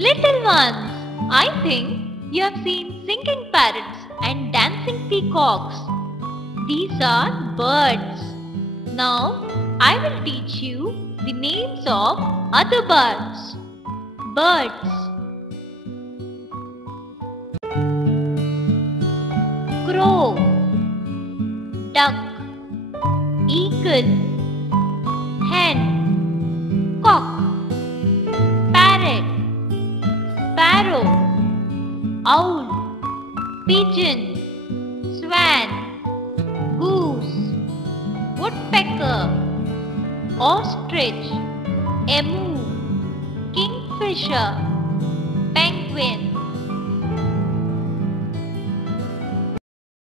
Little ones, I think you have seen singing parrots and dancing peacocks. These are birds. Now I will teach you the names of other birds. Birds. Crow, duck, eagle, hen, cock, parrot, sparrow, owl, pigeon, swan, goose, woodpecker, ostrich, emu, kingfisher, penguin,